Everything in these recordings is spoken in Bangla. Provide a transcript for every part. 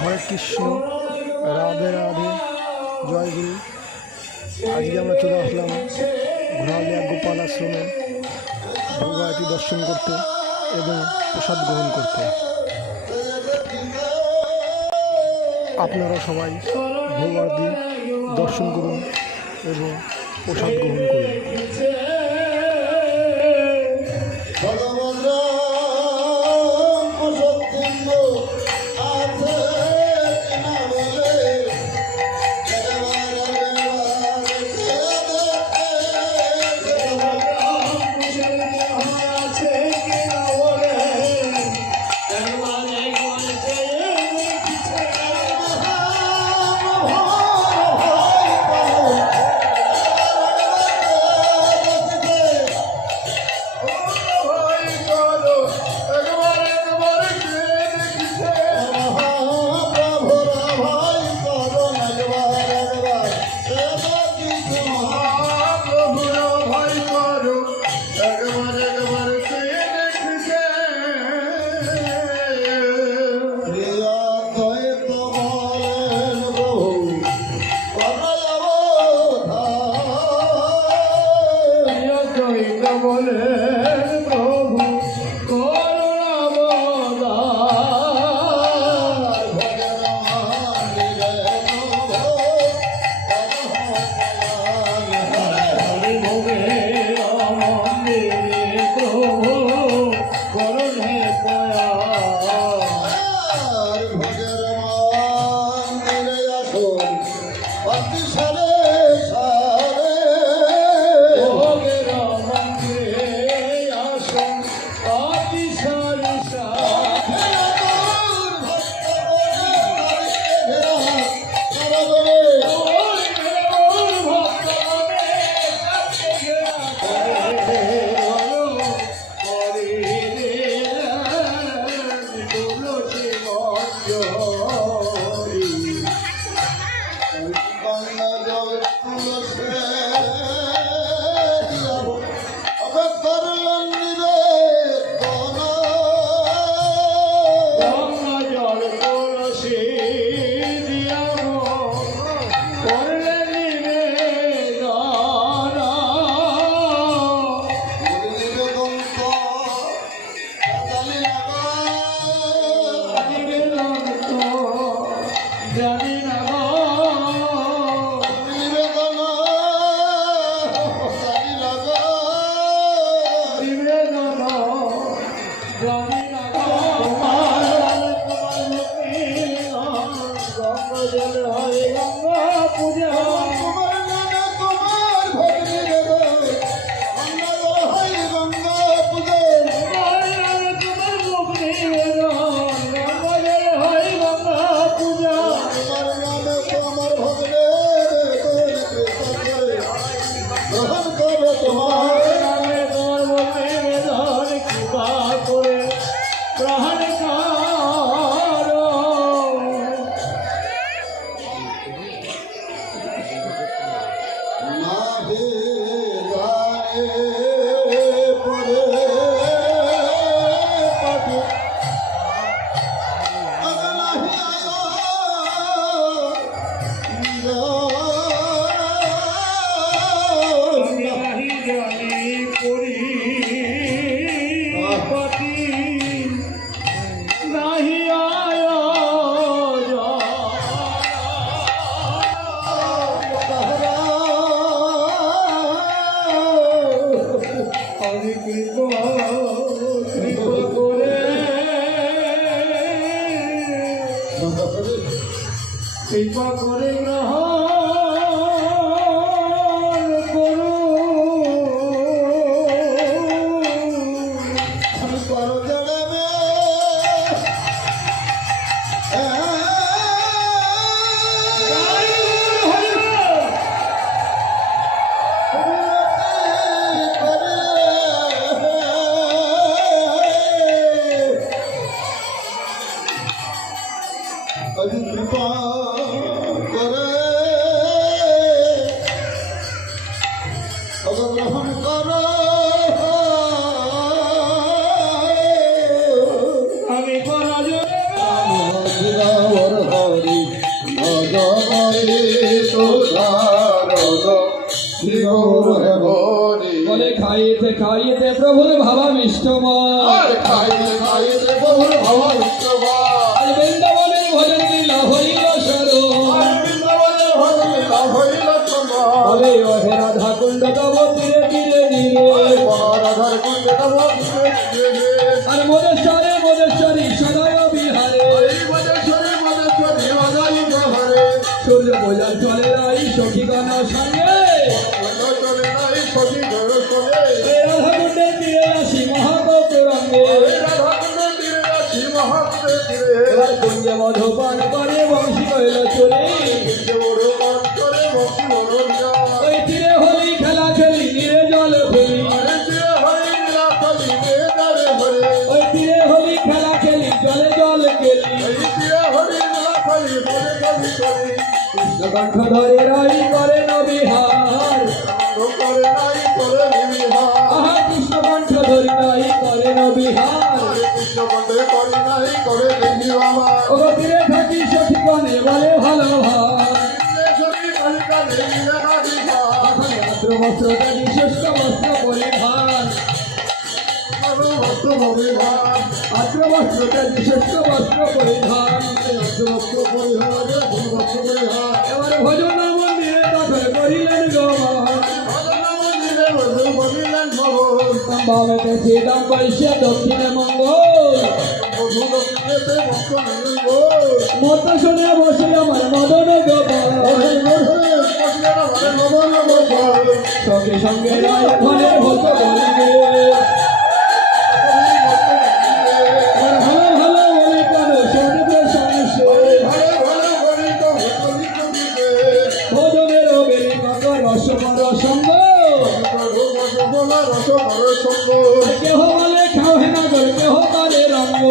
হরে কৃষ্ণ, রাধে রাধে, জয় গুরু। আজকে আমরা চলে আসলাম ঘোড়ালিয়া গোপাল আশ্রমে ভোগারতি দর্শন করতে এবং প্রসাদ গ্রহণ করতে। আপনারা সবাই ভোগারতি দর্শন করুন এবং প্রসাদ গ্রহণ করুন। কৃপা করে গ্রহণ করো করো জড়াবে কৃপা করে গ্রহণ করো আমি খাইতে খাইতে প্রভুর ভাবা মিষ্টময় আর খাইতে খাইতে প্রভুর ভাবা বিশ্ববা আজ বৃন্দাবনের ভজন লীলা হইল স্বরূপ আর বৃন্দাবনের ভজন লীলা হইল তোমার বলে ওহে রাধা কুণ্ড তব তীরে তীরে নীরে রাধার কুণ্ডে তব আর মোদেশ্বরী সদয় বিহারে মদেশ্বরী অদায়ী ঘরে সূর্য পূজা চলে রাই সখীগণ সঙ্গে চলে নাই সখী ঘর চলে এই রাধা কুণ্ডের তীরে আসি মহাগৌরঙ্গে রাধা কুণ্ডে তীরে আসি মহাত্মে তীরে এবার কুঞ্জে মধুপান করে বংশী কইল চলে বড় পান করে ভক্তি বড় যায় ওই তীরে হোলি খেলা খেলি নীরে জল ফেলি ওই তীরে হোলি খেলা খেলি জলে জল কেলি কৃষ্ণকণ্ঠ ধরে রাই করে নবিহার আহা কৃষ্ণকণ্ঠ ধরি রাই করে নবিহার ও তীরে থাকি সখীগণে বলে ভালো ভাই আদ্র বস্ত্র ত্যাগী শুষ্ক বস্ত্র পরিধান আদ্র বস্ত্র ত্যাগী শুষ্ক বস্ত্র পরিধান এবার ভজন মন্দিরে দখল করিলেন গমান বামেতে শ্রীরাম পয়সা দক্ষিণে মঙ্গল মত শুনে বসে আমার মদন গোপাল সঙ্গে সঙ্গে রায় ঘরে ভক্ত বলিবে আর ভালো ভালো বলে কেন শোনবে সংশয় ভোজনের বেলি পাকা রসমর সঙ্গ কেহ বলে খাও হেনা করে কেহ করে রঙ্গ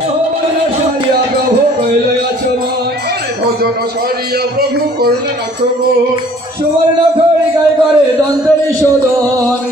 কেহ বলে সারিয়া প্রভু কইল আচরণ ভজন সারিয়া প্রভু করলেন আক্রমণ সুবর্ণ খড়িকায় করে দন্তেরি শোধন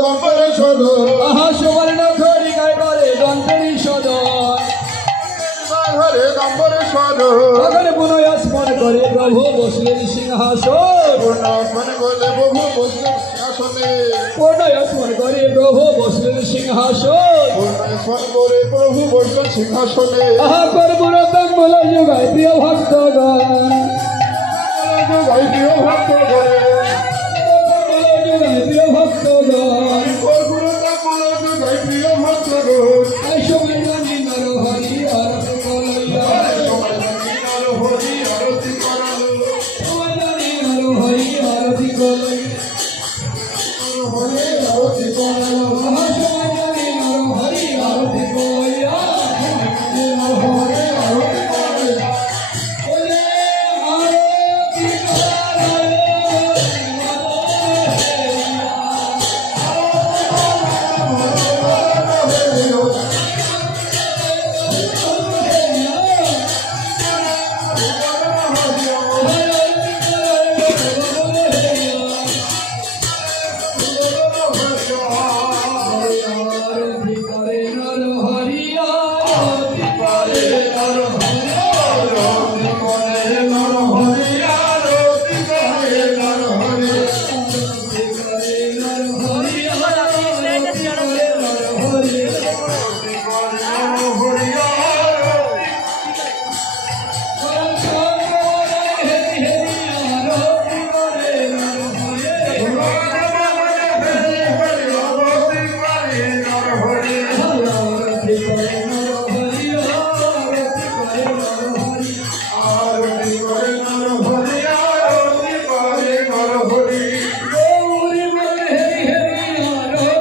দম্পরে সদর আহা সুবর্ণ খড়িকায় করে দন্তেরি শোধন ঘরে দম্পরে সদর তখন পুনঃ স্মরণ করে প্রভু বসলেন সিংহাসন পূর্ণাসনে বলে প্রভু বসলেন আসনে পুনঃ স্মরণ করে প্রভু বসলেন সিংহাসন পূর্ণাসন করে প্রভু বসলেন সিংহাসনে আহা কর্মরতম বল যোগায় প্রিয় ভক্তগণ ভাই প্রিয় ভক্ত ঘরে বল যোগায় প্রিয় ভক্তগণ কর্পূরতা মূলত ভাই প্রিয় ভক্ত ঘর এই সময় নর হরি আরতি কলইয়া হরি আরতি করালো নর হরি আরতি কলইয়া হরি আরতি করালো আহা সময় নর হরি আরতি কলইয়া হরি আরতি করালো বলে আরতি করে নর হরি আরতি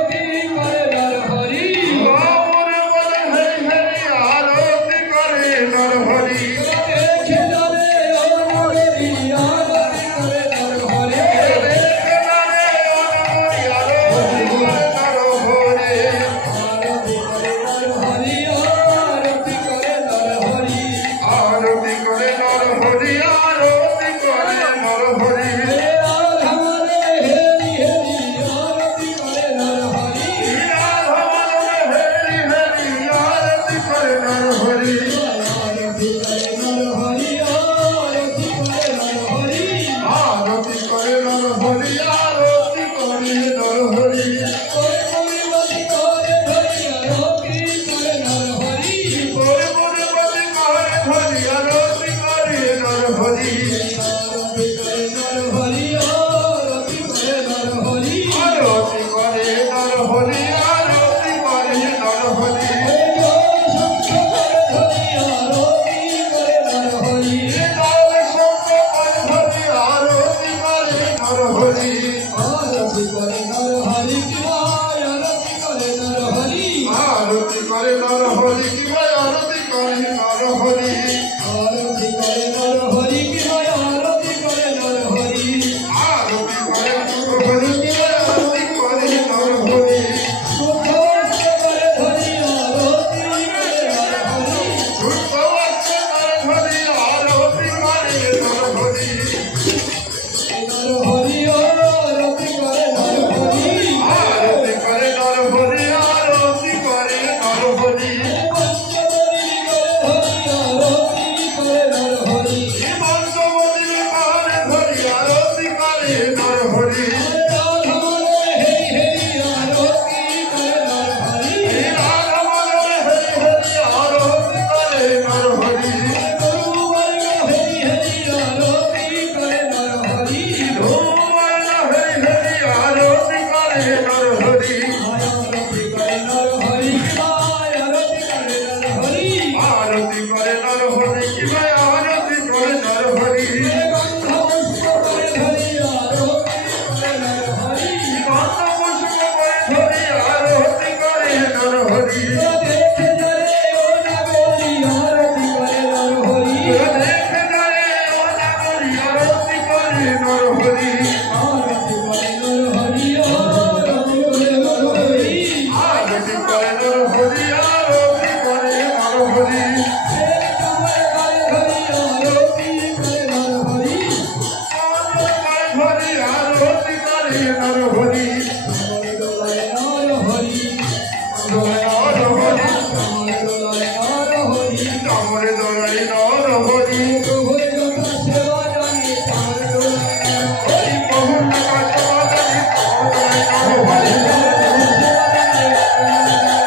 করে নর হরি করে নর হরি কি ভাই আরতি করে নর হরি আরতি করে নর হরি কি হয় আরতি করে নর হরি আরতি করে নর হরি কি ভাই আরতি করে নর হরি শুদ্ধ করে ধরি আরতি করে নর হরি শুদ্ধ আছে নর হরি আরতি করে নর হরি নর হরি আরতি করে নর হরি আরতি করে নর হরি আরতি করে নর হরি পঞ্চবলী করে ধরি আরতি করে নর হরি মন্ত্রবলী করে ধরি আরতি করে নর হরি রাধামনে হেরি হেরি আরতি করে নর হরি রাধা মনে হরি হরি আরতি করে নর হরি গুরু বর্গ হেরি হেরি আরতি করে নর হরি ধূমবর্ণ হরি হরি আরতি করে নর হরি আরতি করে নর হরি আরতি করে নর হরি আরতি করে নর হরি কি ভাই আরতি করে নর হরি গন্ধ পুষ্প করে ধরি আরতি করে নর হরি গন্ধ পুষ্প করে ধরি আরতি করে নর হরি দেখে ধরে ও নগরী আরতি করে নর হরি দেখে যারে ও নাগরি আরতি করে নর হরি আরতি করে নর হরি আরতি করে নর হরি আরতি করে নর হরি আরতি করে নর হরি হরি আরতি করে নর হরি নর হরি কামরে দোলাই নর হরি হরি বহু টাকা সমাদানি নর হরি হরি বহু টাকা সমাদানি নর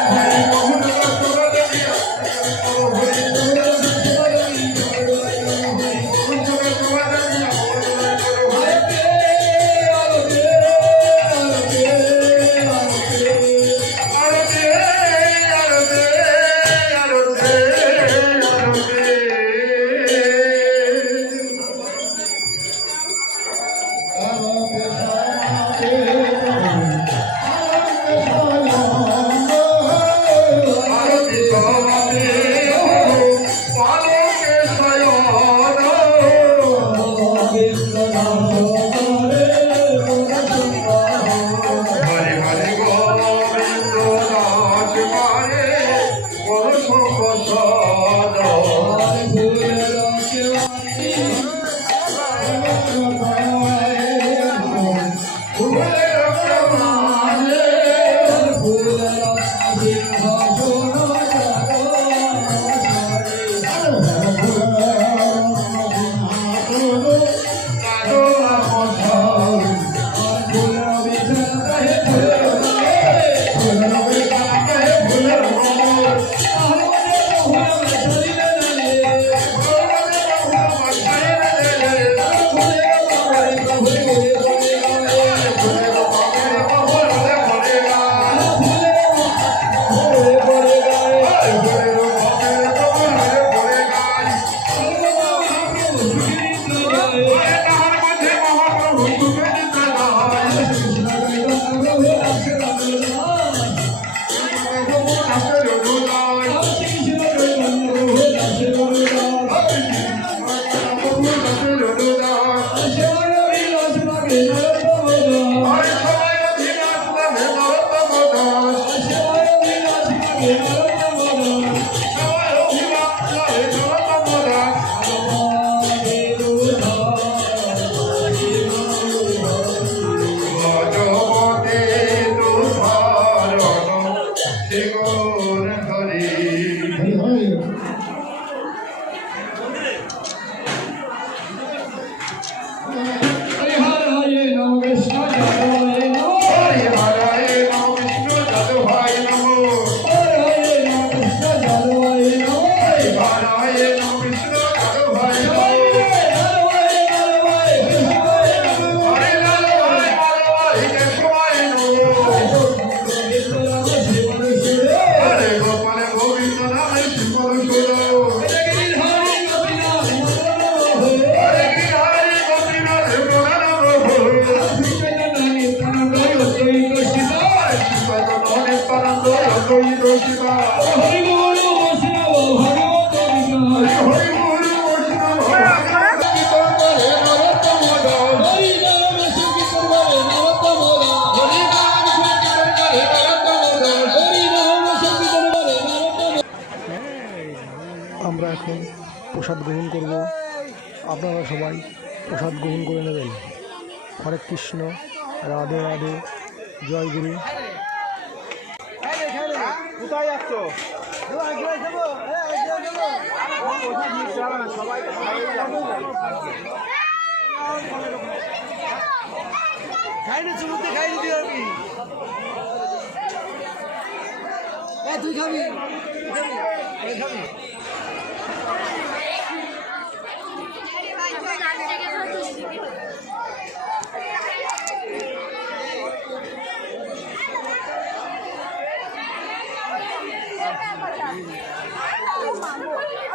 হরি বহু টাকা সমাদানি নর হরি আরতি আরতি আরতি আরতি আরতি সমাধি পালকে শয়ন হরি হরি গোবিন্দ নাথ মায়ে পরশ প্রসাদ ভুলে রক্ষমানে কাজো আমসার ভুলের মন Hare শিবা হরি গুরু বৈষ্ণব ভগবত গীতা হরি গুরু বৈষ্ণব কীর্তন করে নরোত্তম দাস হরি নাম সংকীর্তন করে নরোত্তম দাস হরি নাম সংকীর্তন করে নরোত্তম দাস হরি নাম সংকীর্তন করে নরোত্তম আমরা এখন প্রসাদ গ্রহণ করব, আপনারা সবাই প্রসাদ গ্রহণ করে নেবেন। হরে কৃষ্ণ, রাধে রাধে, জয় গুরু। কোথায় যাচ্ছ? তুই খাবি? Mama.